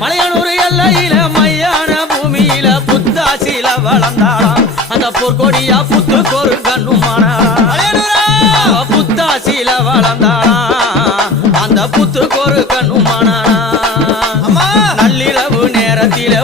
மலையனூர் எல்லையில மையான பூமியில புத்தாசில வளர்ந்தாளாம் அந்த பொற்கொடியா புத்துக்கொரு கண்ணுமானா புத்தாசில வளர்ந்தாளாம் அந்த புத்துக்கொரு கண்ணுமானா நள்ளிரவு நேரத்தில